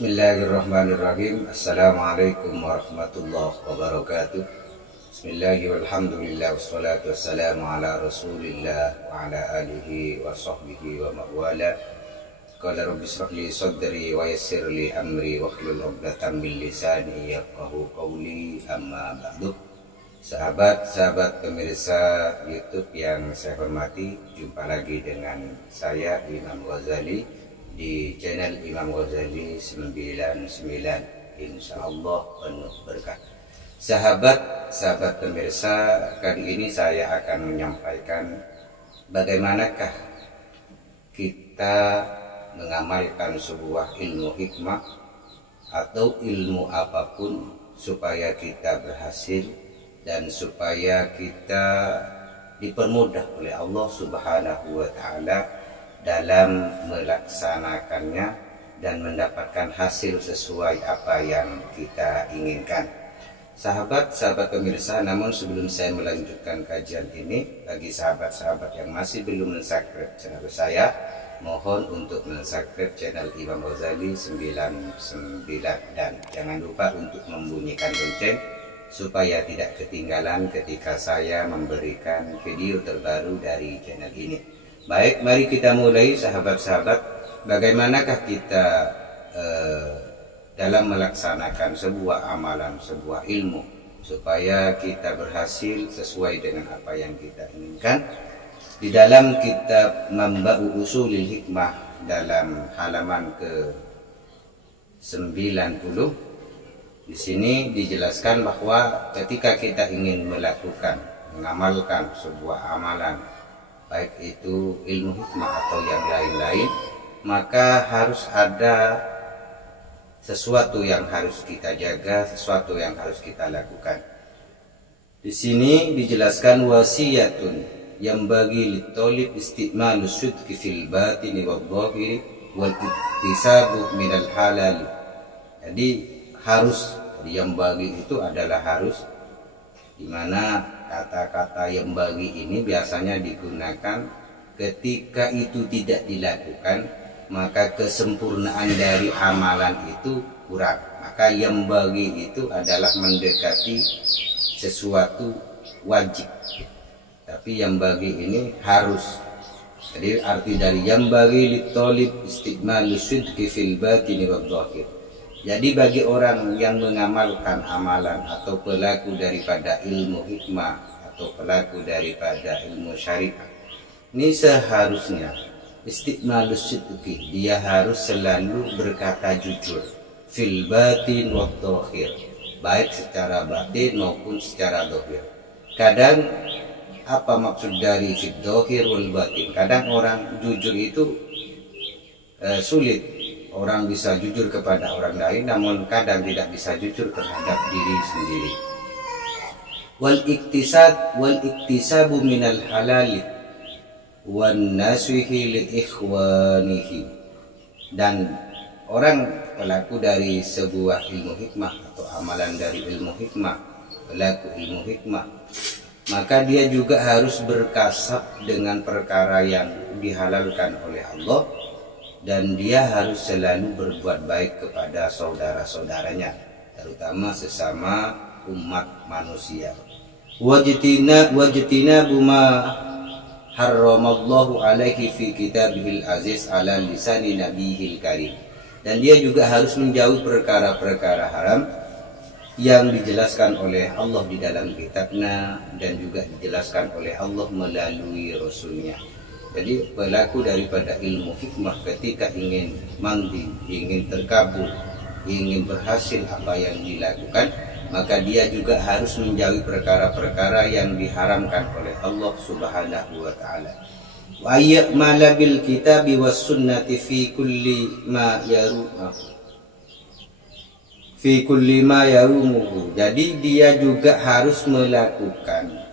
Bismillahirrahmanirrahim. Assalamualaikum warahmatullahi wabarakatuh. Bismillahirrahmanirrahim. Alhamdulillah wassalatu wassalamu ala Rasulillah wa ala alihi wa sahbihi wa mawala. Qala rabbi shrah li sadri wa yassir li amri wa hlul 'uqdatam min lisani yafqahu qawli, amma ba'du. Sahabat-sahabat pemirsa YouTube yang saya hormati, jumpa lagi dengan saya Imam Ghazali di channel Imam Ghazali 99, insyaallah penuh berkah. Sahabat-sahabat pemirsa, kali ini saya akan menyampaikan bagaimanakah kita mengamalkan sebuah ilmu hikmah atau ilmu apapun supaya kita berhasil dan supaya kita dipermudah oleh Allah Subhanahu wa Ta'ala dalam melaksanakannya dan mendapatkan hasil sesuai apa yang kita inginkan. Sahabat-sahabat pemirsa, namun sebelum saya melanjutkan kajian ini, bagi sahabat-sahabat yang masih belum mensubscribe channel saya, mohon untuk mensubscribe channel Imam Ghazali 99 dan jangan lupa untuk membunyikan lonceng supaya tidak ketinggalan ketika saya memberikan video terbaru dari channel ini. Baik, mari kita mulai sahabat-sahabat. Bagaimanakah kita dalam melaksanakan sebuah amalan, sebuah ilmu supaya kita berhasil sesuai dengan apa yang kita inginkan. Di dalam kitab Manba'u Ushulil Hikmah dalam halaman ke-90, di sini dijelaskan bahwa ketika kita ingin mengamalkan sebuah amalan, baik itu ilmu hikmah atau yang lain-lain, maka harus ada sesuatu yang harus kita jaga, sesuatu yang harus kita lakukan. Di sini dijelaskan wasiyatun yang bagi litolib istiqmalus syudki fil batini wal zahiri wal iktisabu minal halal. Jadi harus, yang bagi itu adalah harus, dimana kata-kata yang bagi ini biasanya digunakan ketika itu tidak dilakukan, maka kesempurnaan dari amalan itu kurang. Maka yang bagi itu adalah mendekati sesuatu wajib, tapi yang bagi ini harus. Jadi arti dari yang bagi litolib istiqmalus syudki fil batini wal zahir. Jadi bagi orang yang mengamalkan amalan atau pelaku daripada ilmu hikmah atau pelaku daripada ilmu syariah, ini seharusnya istiqmalus sidqi, dia harus selalu berkata jujur fil batin wa dhahir, baik secara batin maupun secara zahir. Kadang apa maksud dari fil dhahir wal batin? Kadang orang jujur itu sulit. Orang bisa jujur kepada orang lain, namun kadang tidak bisa jujur terhadap diri sendiri. Wal iktisabu minal halali wan nasihi li ikhwanihi. Dan orang pelaku dari sebuah ilmu hikmah atau amalan dari ilmu hikmah, pelaku ilmu hikmah, maka dia juga harus berkasab dengan perkara yang dihalalkan oleh Allah, dan dia harus selalu berbuat baik kepada saudara-saudaranya, terutama sesama umat manusia. Wajtina buma harramallahu alaihi fi kitabihil aziz ala lisani nabihil karim. Dan dia juga harus menjauhi perkara-perkara haram yang dijelaskan oleh Allah di dalam kitabnya dan juga dijelaskan oleh Allah melalui Rasulnya. Jadi pelaku daripada ilmu hikmah ketika ingin mandi, ingin terkabul, ingin berhasil apa yang dilakukan, maka dia juga harus menjauhi perkara-perkara yang diharamkan oleh Allah Subhanahu wa Ta'ala. Wa ya'mala bil kitabi was sunnati fi kulli ma yarumuhu. Jadi dia juga harus melakukan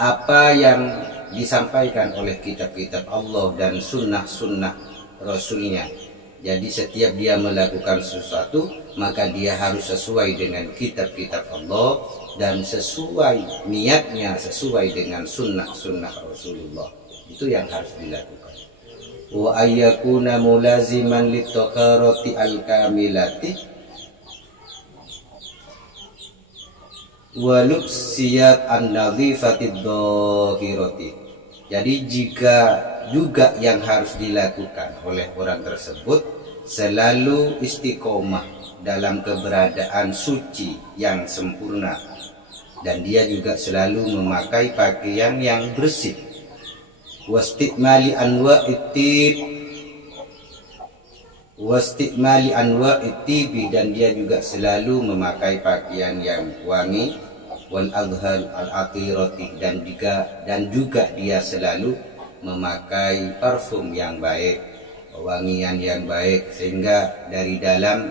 apa yang disampaikan oleh kitab-kitab Allah dan sunnah-sunnah Rasulnya. Jadi setiap dia melakukan sesuatu, maka dia harus sesuai dengan kitab-kitab Allah dan sesuai niatnya, sesuai dengan sunnah-sunnah Rasulullah. Itu yang harus dilakukan. wa ayyakuna mulaziman litaqarati al-kamilati wa luksiyat an-nadhifatid dhahirati. Jadi jika juga yang harus dilakukan oleh orang tersebut selalu istiqomah dalam keberadaan suci yang sempurna, dan dia juga selalu memakai pakaian yang bersih. Wastikmali anwa'it tibi, dan dia juga selalu memakai pakaian yang wangi. Wal adhal al atirati, dan juga dia selalu memakai parfum yang baik, wangian yang baik, sehingga dari dalam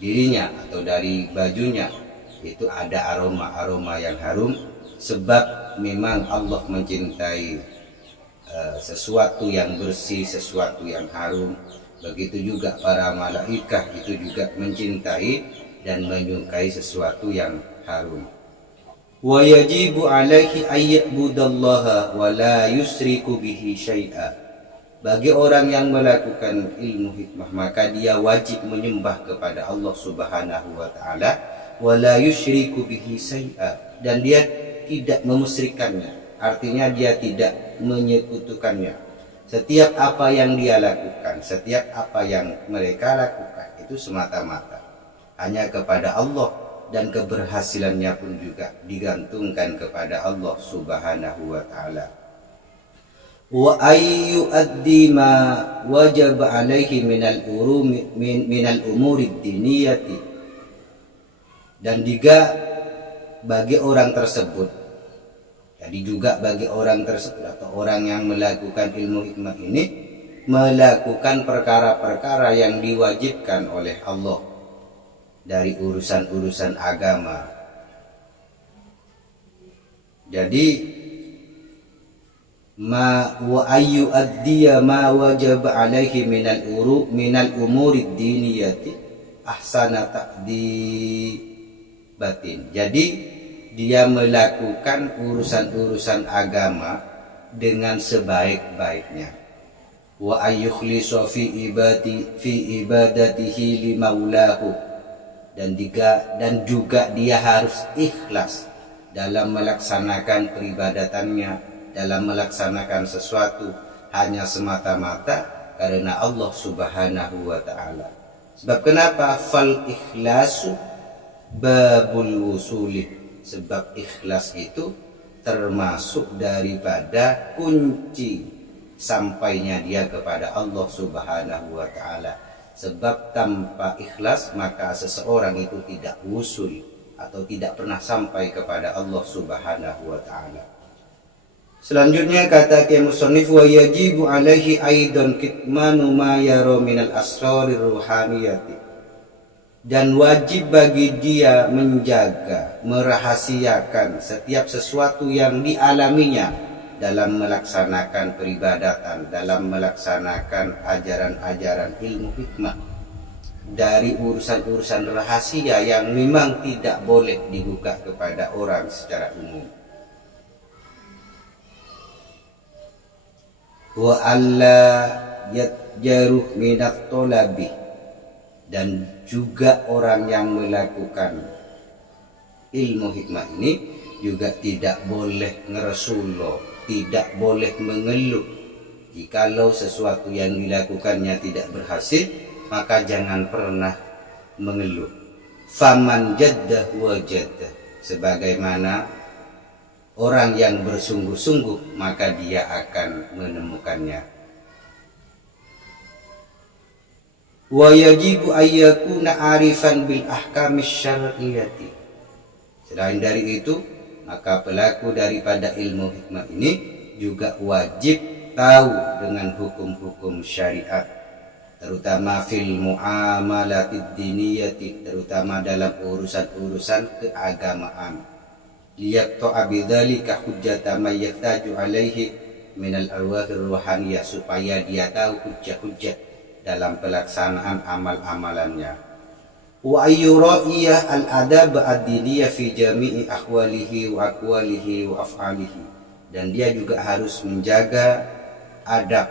dirinya atau dari bajunya itu ada aroma yang harum, sebab memang Allah mencintai sesuatu yang bersih, sesuatu yang harum. Begitu juga para malaikat itu juga mencintai dan menyukai sesuatu yang harum. Wa yajibu alaihi ayya'budallaha wa la yusriku bihi syai'a. Bagi orang yang melakukan ilmu hikmah, maka dia wajib menyembah kepada Allah Subhanahu wa taala, wa la yusyriku bihi syai'a, dan dia tidak memusyrikannya. Artinya dia tidak menyekutukannya. Setiap apa yang dia lakukan, setiap apa yang mereka lakukan itu semata-mata hanya kepada Allah, dan keberhasilannya pun juga digantungkan kepada Allah Subhanahu wa taala. Wa ayyu addi ma wajaba alaihi minal umuri diniyati, dan juga bagi orang tersebut, jadi juga bagi orang tersebut atau orang yang melakukan ilmu hikmah ini melakukan perkara-perkara yang diwajibkan oleh Allah dari urusan-urusan agama. Jadi wa ayyu addiya ma wajaba alaihi minal umuri diniyati ahsana ta'dibatin. Jadi dia melakukan urusan-urusan agama dengan sebaik-baiknya. Wa ayyukhlisa fi ibadatihi limaulahu, dan juga dia harus ikhlas dalam melaksanakan peribadatannya, dalam melaksanakan sesuatu hanya semata-mata karena Allah Subhanahu wa taala. Sebab kenapa? Fal ikhlasu babul wusuli. Sebab ikhlas itu termasuk daripada kunci sampainya dia kepada Allah Subhanahu wa taala. Sebab tanpa ikhlas maka seseorang itu tidak wusul atau tidak pernah sampai kepada Allah Subhanahu wa taala. Selanjutnya kata Kiai Musannif, wa yajibu alaihi aidan kitmanu ma yara minal asrarir ruhaniyati, dan wajib bagi dia menjaga, merahasiakan setiap sesuatu yang dialaminya dalam melaksanakan peribadatan, dalam melaksanakan ajaran-ajaran ilmu hikmah, dari urusan-urusan rahasia yang memang tidak boleh dibuka kepada orang secara umum. Wa alla yatjaruh minat tolabi, dan juga orang yang melakukan ilmu hikmah ini juga tidak boleh ngeresulo, tidak boleh mengeluh. Jikalau sesuatu yang dilakukannya tidak berhasil, maka jangan pernah mengeluh. Faman jaddah wajaddah, sebagaimana orang yang bersungguh-sungguh maka dia akan menemukannya. Wa yajibu ayyakuna arifan bil ahkamis syar'iyyati. Selain dari itu, maka pelaku daripada ilmu hikmah ini juga wajib tahu dengan hukum-hukum syariat, terutama fil muamalatid diniyati, terutama dalam urusan-urusan keagamaan. Liyaqta'a bidzalika hujjata may yahtaju alaihi minal arwahir ruhaniyah, supaya dia tahu hujjah-hujjah dalam pelaksanaan amal-amalannya. Wa ayyura'iyah al-adab ad-diniyah fi jami'i akhwalihi wa aqwalihi wa af'alihi, dan dia juga harus menjaga adab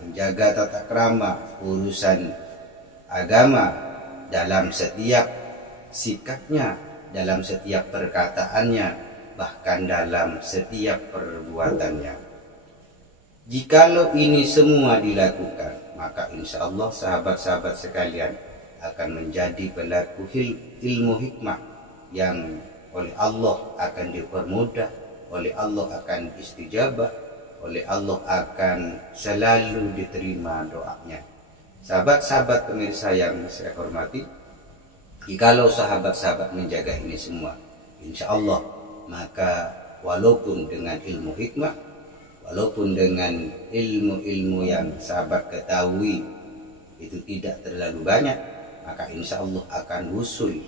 menjaga tata krama, urusan agama dalam setiap sikapnya, dalam setiap perkataannya, bahkan dalam setiap perbuatannya. Jikalau ini semua dilakukan, maka insya Allah sahabat-sahabat sekalian akan menjadi pelaku ilmu hikmah yang oleh Allah akan dipermudah, oleh Allah akan istijabah, oleh Allah akan selalu diterima doanya. Sahabat-sahabat pemirsa yang saya hormati, jikalau sahabat-sahabat menjaga ini semua, insya Allah, maka walaupun dengan ilmu hikmah, walaupun dengan ilmu-ilmu yang sahabat ketahui itu tidak terlalu banyak, maka insya Allah akan usul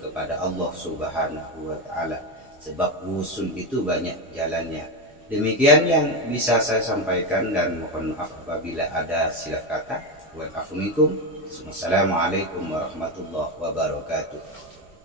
kepada Allah Subhanahu wa Ta'ala. Sebab usul itu banyak jalannya. Demikian yang bisa saya sampaikan, dan mohon maaf apabila ada silap kata. Wassalamualaikum warahmatullahi wabarakatuh.